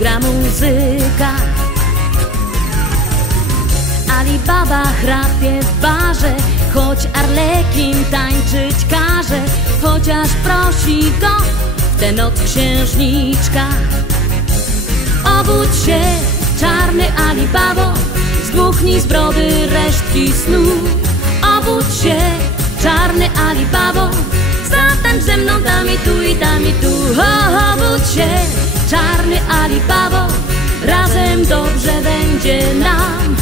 gra muzyka. Alibaba chrapie w barze, choć Arlekin tańczyć każe, chociaż prosi go w tę noc księżniczka. Obudź się, czarny Alibabo, zdmuchnij z brody resztki snu. Obudź się, czarny Alibabo, zatańcz ze mną tam i tu i tam i tu. Obudź się, czarny Alibabo, razem dobrze będzie nam.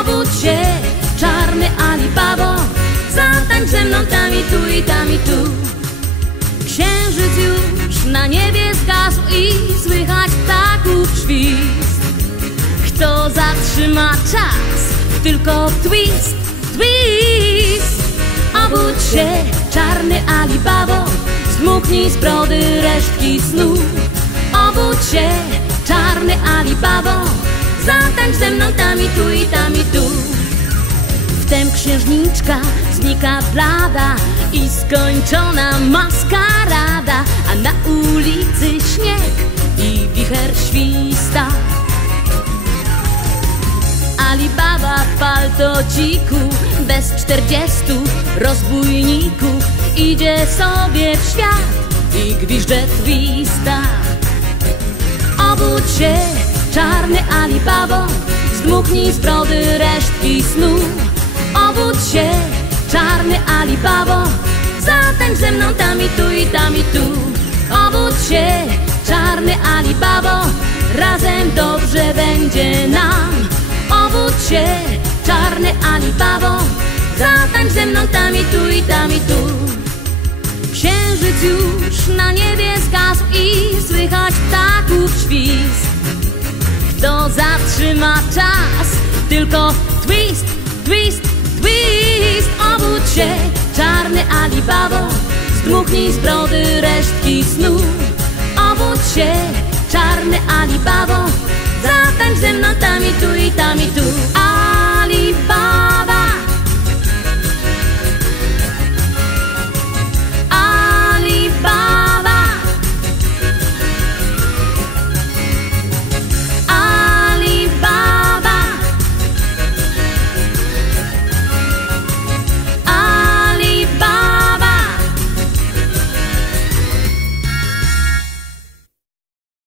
Obudź się, czarny Alibabo, zatańcz ze mną tam i tu i tam i tu. Księżyc już na niebie zgasł i słychać ptaków świst. Kto zatrzyma czas? Tylko twist, twist. Obudź się, czarny Alibabo, zdmuchnij z brody resztki snu. Obudź się, czarny Alibabo, zatańcz ze mną tam i tu i tam i tu. Wtem księżniczka znika blada i skończona maskarada, a na ulicy śnieg i wicher śwista. Alibaba w paltociku, bez 40 rozbójników, idzie sobie w świat i gwizdże twista. Obudź się, czarny Alibabo, zdmuchnij z brody resztki snu. Obudź się, czarny Alibabo, zatańcz ze mną tam i tu i tam i tu. Obudź się, czarny Alibabo, razem dobrze będzie nam. Obudź się, czarny Alibabo, zatańcz ze mną tam i tu i tam i tu. Księżyc już na niebie zgasł i słychać ptaków świst. Kto zatrzyma czas? Tylko twist, twist, twist. Obudź się, czarny Alibabo, zdmuchnij z brody resztki snu. Obudź się, czarny Alibabo, zatańcz ze mną tam i tu i tam i tu.